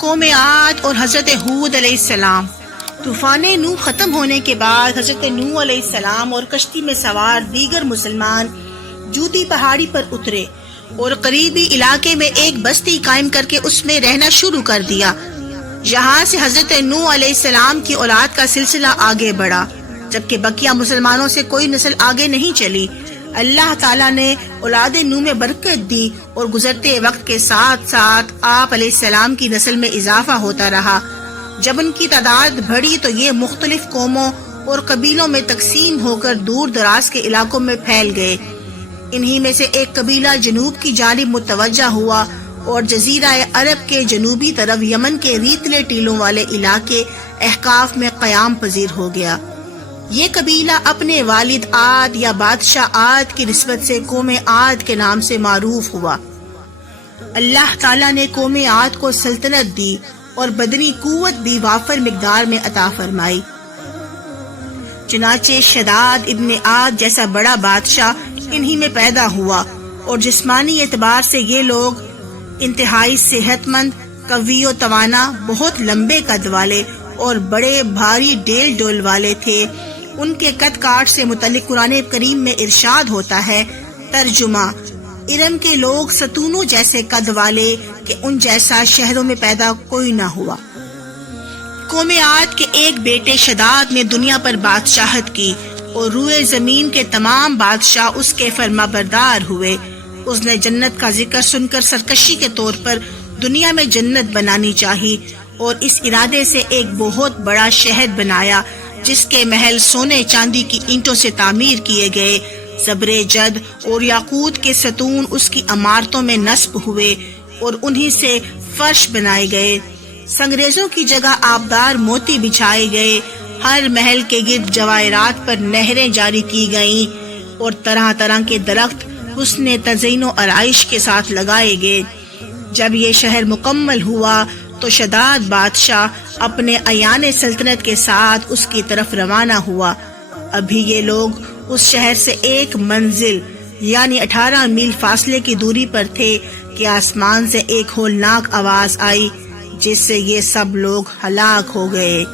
قوم عاد اور حضرت ہود علیہ السلام۔ طوفان نوح ختم ہونے کے بعد حضرت نوح علیہ السلام اور کشتی میں سوار دیگر مسلمان جودی پہاڑی پر اترے اور قریبی علاقے میں ایک بستی قائم کر کے اس میں رہنا شروع کر دیا۔ یہاں سے حضرت نوح علیہ السلام کی اولاد کا سلسلہ آگے بڑھا، جبکہ بقیہ مسلمانوں سے کوئی نسل آگے نہیں چلی۔ اللہ تعالیٰ نے اولاد نوح میں برکت دی اور گزرتے وقت کے ساتھ ساتھ آپ علیہ السلام کی نسل میں اضافہ ہوتا رہا۔ جب ان کی تعداد بڑھی تو یہ مختلف قوموں اور قبیلوں میں تقسیم ہو کر دور دراز کے علاقوں میں پھیل گئے۔ انہی میں سے ایک قبیلہ جنوب کی جانب متوجہ ہوا اور جزیرہ عرب کے جنوبی طرف یمن کے ریتلے ٹیلوں والے علاقے احقاف میں قیام پذیر ہو گیا۔ یہ قبیلہ اپنے والد عاد یا بادشاہ عاد کی نسبت سے قوم عاد کے نام سے معروف ہوا۔ اللہ تعالیٰ نے قوم عاد کو سلطنت دی اور بدنی قوت بھی وافر مقدار میں عطا فرمائی۔ چنانچہ شداد ابن عاد جیسا بڑا بادشاہ انہی میں پیدا ہوا، اور جسمانی اعتبار سے یہ لوگ انتہائی صحت مند، قوی و توانا، بہت لمبے قد والے اور بڑے بھاری ڈیل ڈول والے تھے۔ ان کے قد کاٹ سے متعلق قرآن کریم میں ارشاد ہوتا ہے، ترجمہ: ارم کے لوگ ستونوں جیسے قد والے کہ ان جیسا شہروں میں پیدا کوئی نہ ہوا۔ قوم عاد کے ایک بیٹے شداد نے دنیا پر بادشاہت کی اور روئے زمین کے تمام بادشاہ اس کے فرما بردار ہوئے۔ اس نے جنت کا ذکر سن کر سرکشی کے طور پر دنیا میں جنت بنانی چاہی اور اس ارادے سے ایک بہت بڑا شہر بنایا جس کے محل سونے چاندی کی اینٹوں سے تعمیر کیے گئے۔ زبرجد اور یاقوت کے ستون اس کی عمارتوں میں نصب ہوئے اور انہی سے فرش بنائے گئے۔ سنگریزوں کی جگہ آبدار موتی بچھائے گئے۔ ہر محل کے گرد جواہرات پر نہریں جاری کی گئیں اور طرح طرح کے درخت حسن تزئین و آرائش کے ساتھ لگائے گئے۔ جب یہ شہر مکمل ہوا تو شداد بادشاہ اپنے ایان سلطنت کے ساتھ اس کی طرف روانہ ہوا۔ ابھی یہ لوگ اس شہر سے ایک منزل یعنی 18 میل فاصلے کی دوری پر تھے کہ آسمان سے ایک ہولناک آواز آئی جس سے یہ سب لوگ ہلاک ہو گئے۔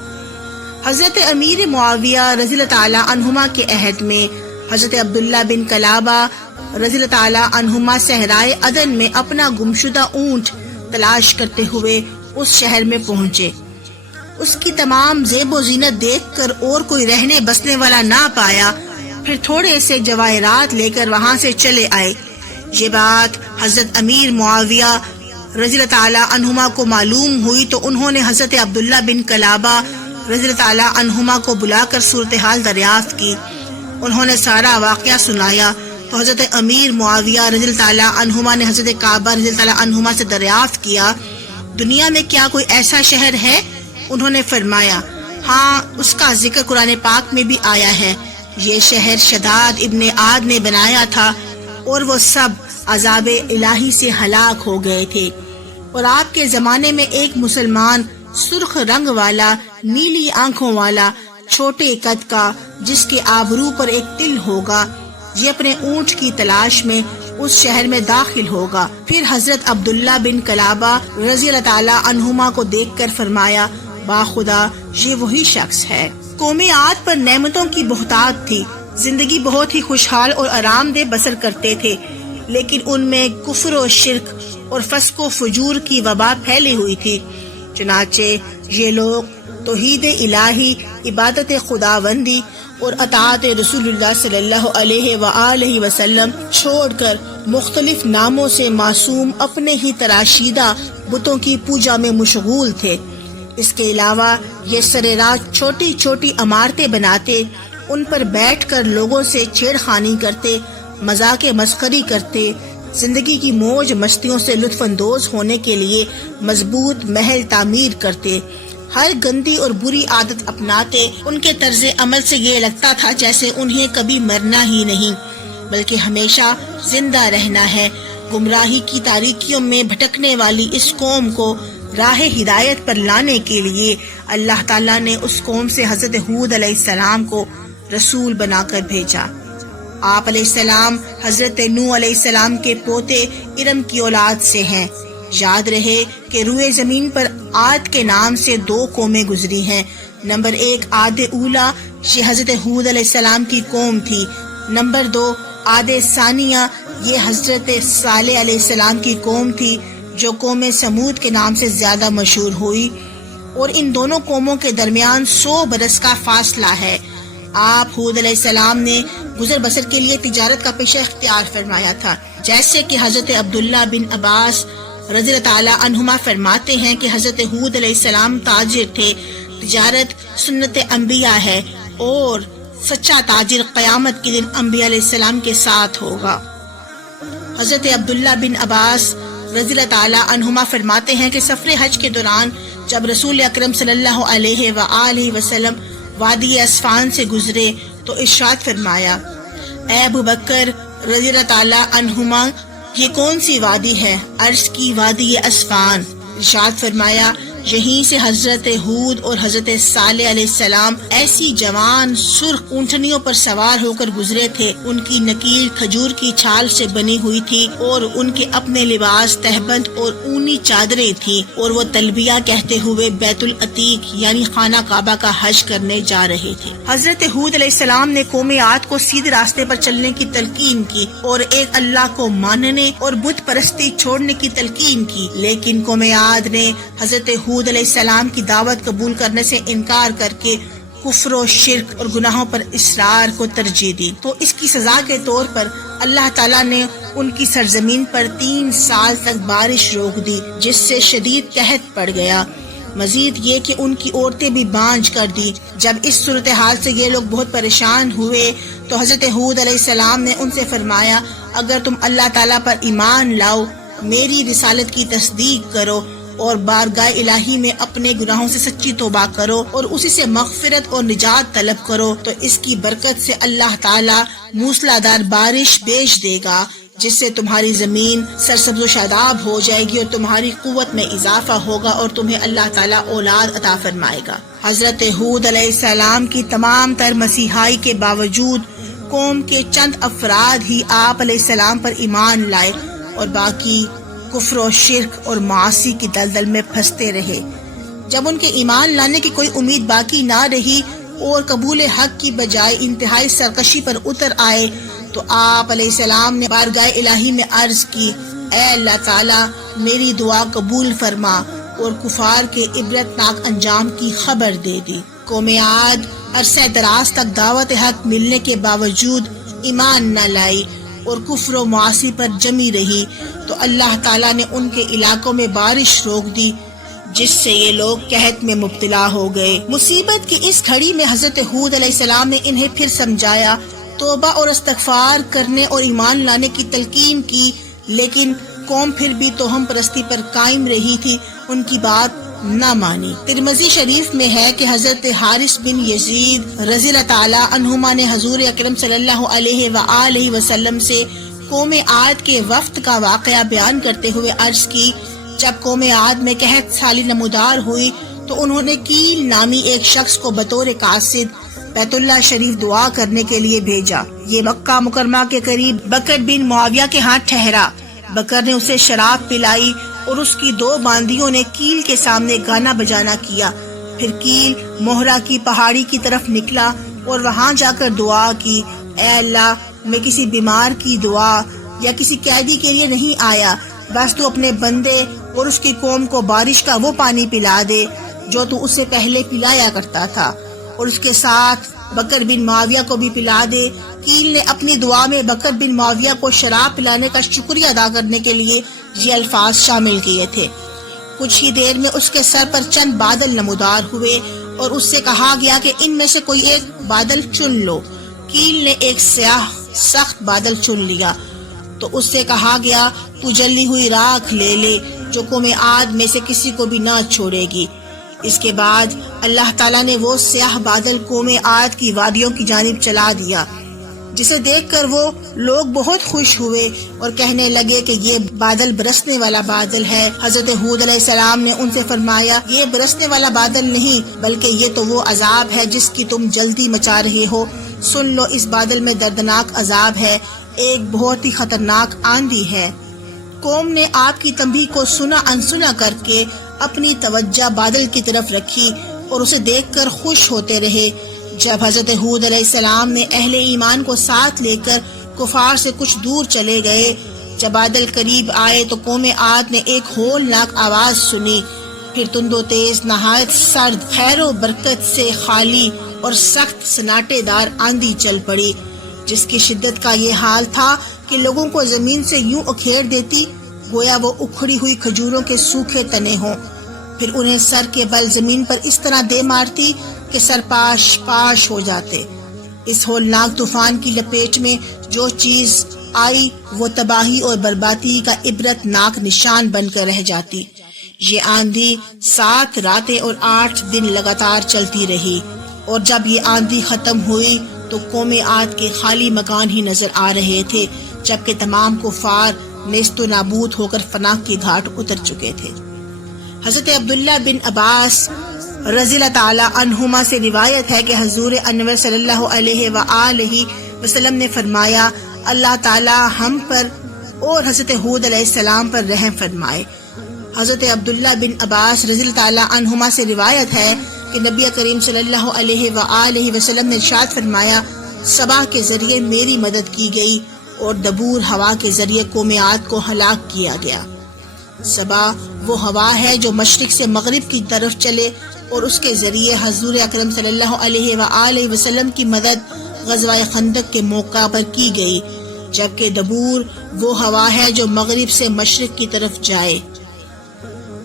حضرت امیر معاویہ رضی اللہ تعالی عنہما کے عہد میں حضرت عبداللہ بن کلابہ رضی اللہ تعالی عنہما صحرائے عدن میں اپنا گمشدہ اونٹ تلاش کرتے ہوئے اس شہر میں پہنچے۔ اس کی تمام زیب و زینت دیکھ کر اور کوئی رہنے بسنے والا نہ پایا، پھر تھوڑے سے جواہرات لے کر وہاں سے چلے آئے۔ یہ بات حضرت امیر معاویہ رضی اللہ تعالی عنہما کو معلوم ہوئی تو انہوں نے حضرت عبداللہ بن کلابہ رضی اللہ تعالی عنہما کو بلا کر صورتحال دریافت کی۔ انہوں نے سارا واقعہ سنایا تو حضرت امیر معاویہ رضی اللہ تعالی عنہما نے حضرت کعبہ رضی اللہ تعالی عنہما سے دریافت کیا، دنیا میں کیا کوئی ایسا شہر ہے؟ انہوں نے فرمایا، ہاں، اس کا ذکر قرآن پاک میں بھی آیا ہے۔ یہ شہر شداد ابن عاد نے بنایا تھا اور وہ سب عذاب الہی سے ہلاک ہو گئے تھے۔ اور آپ کے زمانے میں ایک مسلمان سرخ رنگ والا، نیلی آنکھوں والا، چھوٹے قد کا، جس کے آبرو پر ایک تل ہوگا، یہ اپنے اونٹ کی تلاش میں اس شہر میں داخل ہوگا۔ پھر حضرت عبداللہ بن کلابہ رضی اللہ تعالی عنہما کو دیکھ کر فرمایا، باخدا یہ وہی شخص ہے۔ قوم عاد پر نعمتوں کی بہتات تھی، زندگی بہت ہی خوشحال اور آرام دہ بسر کرتے تھے، لیکن ان میں کفر و شرک اور فسق و فجور کی وبا پھیلی ہوئی تھی۔ چنانچہ یہ لوگ توحید الہی، عبادت خداوندی اور اطاعت رسول اللہ صلی اللہ علیہ وآلہ وسلم چھوڑ کر مختلف ناموں سے معصوم اپنے ہی تراشیدہ بتوں کی پوجا میں مشغول تھے۔ اس کے علاوہ یہ سرے رات چھوٹی چھوٹی عمارتیں بناتے، ان پر بیٹھ کر لوگوں سے چھیڑ خانی کرتے، مذاق مسخری کرتے، زندگی کی موج مستیوں سے لطف اندوز ہونے کے لیے مضبوط محل تعمیر کرتے، ہر گندی اور بری عادت اپناتے۔ ان کے طرز عمل سے یہ لگتا تھا جیسے انہیں کبھی مرنا ہی نہیں بلکہ ہمیشہ زندہ رہنا ہے۔ گمراہی کی تاریکیوں میں بھٹکنے والی اس قوم کو راہ ہدایت پر لانے کے لیے اللہ تعالیٰ نے اس قوم سے حضرت ہود علیہ السلام کو رسول بنا کر بھیجا۔ آپ علیہ السلام حضرت نوح علیہ السلام کے پوتے ارم کی اولاد سے ہیں۔ یاد رہے کہ روئے زمین پر عاد کے نام سے 2 قومیں گزری ہیں۔ نمبر 1 عاد اولا، یہ حضرت ہود علیہ السلام کی قوم تھی۔ نمبر 2 عاد ثانیہ، یہ حضرت صالح علیہ السلام کی قوم تھی جو قوم سمود کے نام سے زیادہ مشہور ہوئی، اور ان دونوں قوموں کے درمیان 100 برس کا فاصلہ ہے۔ آپ ہود علیہ السلام نے گزر بسر کے لیے تجارت کا پیشہ اختیار فرمایا تھا، جیسے کہ حضرت عبداللہ بن عباس رضی اللہ تعالی عنہما فرماتے ہیں کہ حضرت ہود علیہ السلام تاجر تھے۔ تجارت سنت انبیاء ہے، اور سچا تاجر قیامت کے دن انبیاء علیہ السلام کے ساتھ ہوگا۔ حضرت عبداللہ بن عباس رضی اللہ تعالی عنہما فرماتے ہیں کہ سفر حج کے دوران جب رسول اکرم صلی اللہ علیہ وآلہ وسلم وادی اسفان سے گزرے تو ارشاد فرمایا، اے ابو بکر رضی اللہ تعالی عنہما، یہ کون سی وادی ہے؟ عرض کی وادی اسفان۔ ارشاد فرمایا، یہیں سے حضرت ہود اور حضرت صالح علیہ السلام ایسی جوان سرخ اونٹنیوں پر سوار ہو کر گزرے تھے، ان کی نکیل کھجور کی چھال سے بنی ہوئی تھی، اور ان کے اپنے لباس تہبند اور اونی چادریں تھیں، اور وہ تلبیہ کہتے ہوئے بیت العتیق یعنی خانہ کعبہ کا حج کرنے جا رہے تھے۔ حضرت ہود علیہ السلام نے قوم عاد کو سیدھے راستے پر چلنے کی تلقین کی اور ایک اللہ کو ماننے اور بت پرستی چھوڑنے کی تلقین کی، لیکن قوم عاد نے حضرت ہود علیہ السلام کی دعوت قبول کرنے سے انکار کر کے کفر و شرک اور گناہوں پر اصرار کو ترجیح دی، تو اس کی سزا کے طور پر اللہ تعالیٰ نے ان کی سرزمین پر 3 سال تک بارش روک دی، جس سے شدید قحط پڑ گیا۔ مزید یہ کہ ان کی عورتیں بھی بانجھ کر دی۔ جب اس صورتحال سے یہ لوگ بہت پریشان ہوئے تو حضرت ہود علیہ السلام نے ان سے فرمایا، اگر تم اللہ تعالیٰ پر ایمان لاؤ، میری رسالت کی تصدیق کرو اور بارگاہ الہی میں اپنے گناہوں سے سچی توبہ کرو اور اسی سے مغفرت اور نجات طلب کرو، تو اس کی برکت سے اللہ تعالیٰ موسلادھار بارش بھیج دے گا، جس سے تمہاری زمین سرسبز و شاداب ہو جائے گی اور تمہاری قوت میں اضافہ ہوگا اور تمہیں اللہ تعالیٰ اولاد عطا فرمائے گا۔ حضرت ہود علیہ السلام کی تمام تر مسیحائی کے باوجود قوم کے چند افراد ہی آپ علیہ السلام پر ایمان لائے اور باقی کفر و شرک اور معاصی کی دلدل میں پھنستے رہے۔ جب ان کے ایمان لانے کی کوئی امید باقی نہ رہی اور قبول حق کی بجائے انتہائی سرکشی پر اتر آئے تو آپ علیہ السلام نے بارگاہ الہی میں عرض کی، اے اللہ تعالیٰ میری دعا قبول فرما، اور کفار کے عبرتناک انجام کی خبر دے دی۔ قوم عاد عرصہ دراز تک دعوت حق ملنے کے باوجود ایمان نہ لائی اور کفر و معاصی پر جمی رہی، تو اللہ تعالیٰ نے ان کے علاقوں میں بارش روک دی، جس سے یہ لوگ قحط میں مبتلا ہو گئے۔ مصیبت کی اس گھڑی میں حضرت ہود علیہ السلام نے انہیں پھر سمجھایا، توبہ اور استغفار کرنے اور ایمان لانے کی تلقین کی، لیکن قوم پھر بھی توہم پرستی پر قائم رہی تھی، ان کی بات نہ مانی۔ ترمذی شریف میں ہے کہ حضرت حارث بن یزید رضی اللہ تعالی عنہما نے حضور اکرم صلی اللہ علیہ وآلہ وسلم سے قوم عاد کے وفد کا واقعہ بیان کرتے ہوئے عرض کی، جب قوم عاد میں قحط سالی نمودار ہوئی تو انہوں نے کیل نامی ایک شخص کو بطور قاصد بیت اللہ شریف دعا کرنے کے لیے بھیجا۔ یہ مکہ مکرمہ کے قریب بکر بن معاویہ کے ہاں ٹھہرا۔ بکر نے اسے شراب پلائی اور اس کی 2 باندیوں نے کیل کے سامنے گانا بجانا کیا۔ پھر کیل موہرا کی پہاڑی کی طرف نکلا اور وہاں جا کر دعا کی، اے اللہ میں کسی بیمار کی دعا یا کسی قیدی کے لیے نہیں آیا، بس تو اپنے بندے اور اس کی قوم کو بارش کا وہ پانی پلا دے جو تو اسے پہلے پلایا کرتا تھا، اور اس کے ساتھ بکر بن معاویہ کو بھی پلا دے۔ کیل نے اپنی دعا میں بکر بن معاویہ کو شراب پلانے کا شکریہ ادا کرنے کے لیے یہ الفاظ شامل کیے تھے۔ کچھ ہی دیر میں اس کے سر پر چند بادل نمودار ہوئے اور اس سے کہا گیا کہ ان میں سے کوئی ایک بادل چن لو۔ کیل نے ایک سیاہ سخت بادل چن لیا تو اس سے کہا گیا، تو جلی ہوئی راکھ لے لے جو قوم عاد میں سے کسی کو بھی نہ چھوڑے گی۔ اس کے بعد اللہ تعالیٰ نے وہ سیاہ بادل قوم عاد کی وادیوں کی جانب چلا دیا، جسے دیکھ کر وہ لوگ بہت خوش ہوئے اور کہنے لگے کہ یہ بادل برسنے والا بادل ہے۔ حضرت ہود علیہ السلام نے ان سے فرمایا، یہ برسنے والا بادل نہیں بلکہ یہ تو وہ عذاب ہے جس کی تم جلدی مچا رہے ہو۔ سن لو، اس بادل میں دردناک عذاب ہے، ایک بہت ہی خطرناک آندھی ہے۔ قوم نے آپ کی تنبیہ کو سنا انسنا کر کے اپنی توجہ بادل کی طرف رکھی اور اسے دیکھ کر خوش ہوتے رہے۔ جب حضرت ہود علیہ السلام نے اہل ایمان کو ساتھ لے کر کفار سے کچھ دور چلے گئے، جب بادل قریب آئے تو قوم عاد نے ایک ہولناک آواز سنی، پھر تند و تیز نہایت سرد خیر و برکت سے خالی اور سخت سناٹے دار آندھی چل پڑی، جس کی شدت کا یہ حال تھا کہ لوگوں کو زمین سے یوں اکھیڑ دیتی گویا وہ اکھڑی ہوئی کھجوروں کے سوکھے تنے ہوں، پھر انہیں سر کے بل زمین پر اس طرح دے مارتی کہ سر پاش پاش ہو جاتے۔ اس ہولناک طوفان کی لپیٹ میں جو چیز آئی وہ تباہی اور بربادی کا عبرت ناک نشان بن کر رہ جاتی۔ یہ آندھی 7 راتیں اور 8 دن لگاتار چلتی رہی، اور جب یہ آندھی ختم ہوئی تو قوم عاد کے خالی مکان ہی نظر آ رہے تھے، جبکہ تمام کفار نیست و نابود ہو کر فنا کے گھاٹ اتر چکے تھے۔ حضرت عبداللہ بن عباس رضی اللہ تعالی عنہما سے روایت ہے کہ حضور انور صلی اللہ علیہ وآلہ وسلم نے فرمایا، اللہ تعالی ہم پر اور حضرت ہود علیہ السلام پر رحم فرمائے۔ حضرت عبداللہ بن عباس رضی اللہ تعالی عنہما سے روایت ہے کہ نبی کریم صلی اللہ علیہ وآلہ وسلم نے ارشاد فرمایا، صبا کے ذریعے میری مدد کی گئی اور دبور ہوا کے ذریعے قوم عاد کو ہلاک کیا گیا۔ صبا وہ ہوا ہے جو مشرق سے مغرب کی طرف چلے اور اس کے ذریعے حضور اکرم صلی اللہ علیہ وآلہ وسلم کی مدد غزوہ خندق کے موقع پر کی گئی، جبکہ دبور وہ ہوا ہے جو مغرب سے مشرق کی طرف جائے۔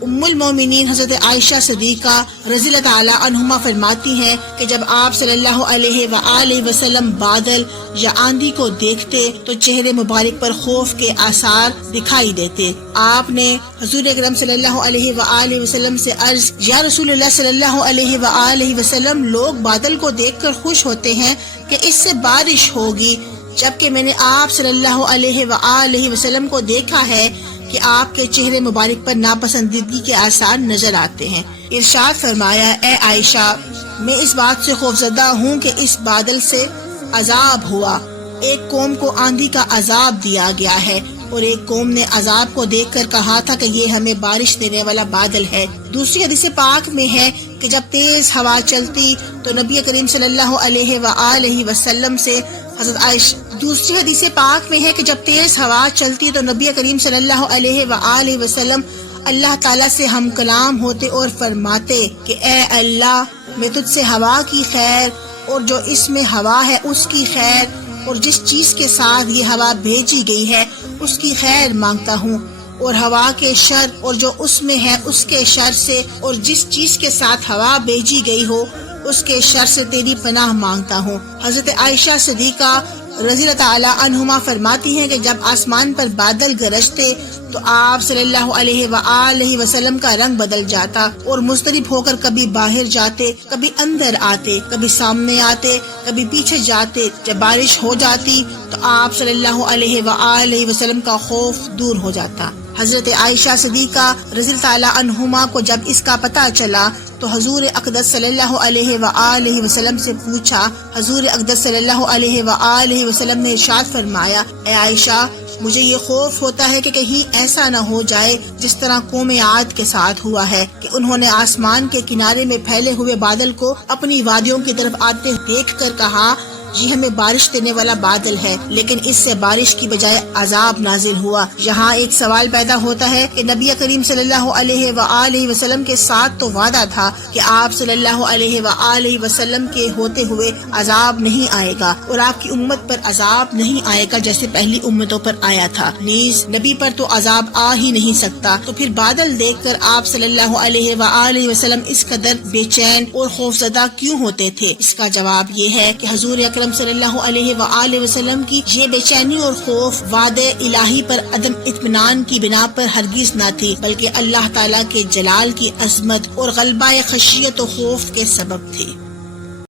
ام المومنین حضرت عائشہ صدیقہ رضی اللہ تعالی عنہما فرماتی ہیں کہ جب آپ صلی اللہ علیہ وآلہ وسلم بادل یا آندھی کو دیکھتے تو چہرے مبارک پر خوف کے آثار دکھائی دیتے۔ آپ نے حضور اکرم صلی اللہ علیہ وآلہ وسلم سے عرض، یا رسول اللہ صلی اللہ علیہ وآلہ وسلم، لوگ بادل کو دیکھ کر خوش ہوتے ہیں کہ اس سے بارش ہوگی، جبکہ میں نے آپ صلی اللہ علیہ وآلہ وسلم کو دیکھا ہے کہ آپ کے چہرے مبارک پر ناپسندیدگی کے آثار نظر آتے ہیں۔ ارشاد فرمایا، اے عائشہ، میں اس بات سے خوفزدہ ہوں کہ اس بادل سے عذاب ہوا۔ ایک قوم کو آندھی کا عذاب دیا گیا ہے اور ایک قوم نے عذاب کو دیکھ کر کہا تھا کہ یہ ہمیں بارش دینے والا بادل ہے۔ دوسری حدیث پاک میں ہے کہ جب تیز ہوا چلتی تو نبی کریم صلی اللہ علیہ وآلہ وسلم سے حضرت عائشہ دوسری حدیث پاک میں ہے کہ جب تیز ہوا چلتی تو نبی کریم صلی اللہ علیہ وآلہ وسلم اللہ تعالیٰ سے ہم کلام ہوتے اور فرماتے کہ اے اللہ، میں تجھ سے ہوا کی خیر اور جو اس میں ہوا ہے اس کی خیر اور جس چیز کے ساتھ یہ ہوا بھیجی گئی ہے اس کی خیر مانگتا ہوں، اور ہوا کے شر اور جو اس میں ہے اس کے شر سے، اور جس چیز کے ساتھ ہوا بھیجی گئی ہو اس کے شر سے تیری پناہ مانگتا ہوں۔ حضرت عائشہ صدیقہ رضی اللہ تعالی عنہما فرماتی ہیں کہ جب آسمان پر بادل گرجتے تو آپ صلی اللہ علیہ وآلہ وسلم کا رنگ بدل جاتا اور مضطرب ہو کر کبھی باہر جاتے، کبھی اندر آتے، کبھی سامنے آتے، کبھی پیچھے جاتے۔ جب بارش ہو جاتی تو آپ صلی اللہ علیہ وآلہ وسلم کا خوف دور ہو جاتا۔ حضرت عائشہ صدیقہ رضی اللہ تعالی عنہما کو جب اس کا پتہ چلا تو حضور اقدس صلی اللہ علیہ وآلہ وسلم سے پوچھا۔ حضور اقدس صلی اللہ علیہ وآلہ وسلم نے ارشاد فرمایا، اے عائشہ، مجھے یہ خوف ہوتا ہے کہ کہیں ایسا نہ ہو جائے جس طرح قوم عاد کے ساتھ ہوا ہے کہ انہوں نے آسمان کے کنارے میں پھیلے ہوئے بادل کو اپنی وادیوں کی طرف آتے دیکھ کر کہا، یہ ہمیں بارش دینے والا بادل ہے، لیکن اس سے بارش کی بجائے عذاب نازل ہوا۔ یہاں ایک سوال پیدا ہوتا ہے کہ نبی کریم صلی اللہ علیہ وآلہ وسلم کے ساتھ تو وعدہ تھا کہ آپ صلی اللہ علیہ وآلہ وسلم کے ہوتے ہوئے عذاب نہیں آئے گا اور آپ کی امت پر عذاب نہیں آئے گا جیسے پہلی امتوں پر آیا تھا، نیز نبی پر تو عذاب آ ہی نہیں سکتا، تو پھر بادل دیکھ کر آپ صلی اللہ علیہ وآلہ وسلم اس قدر بے چین اور خوفزدہ کیوں ہوتے تھے؟ اس کا جواب یہ ہے کہ حضور اکرم صلی اللہ علیہ وآلہ وسلم کی یہ بے چینی اور خوف وعدے الہی پر عدم اطمینان کی بنا پر ہرگز نہ تھی، بلکہ اللہ تعالیٰ کے جلال کی عظمت اور غلبہ خشیت و خوف کے سبب تھی۔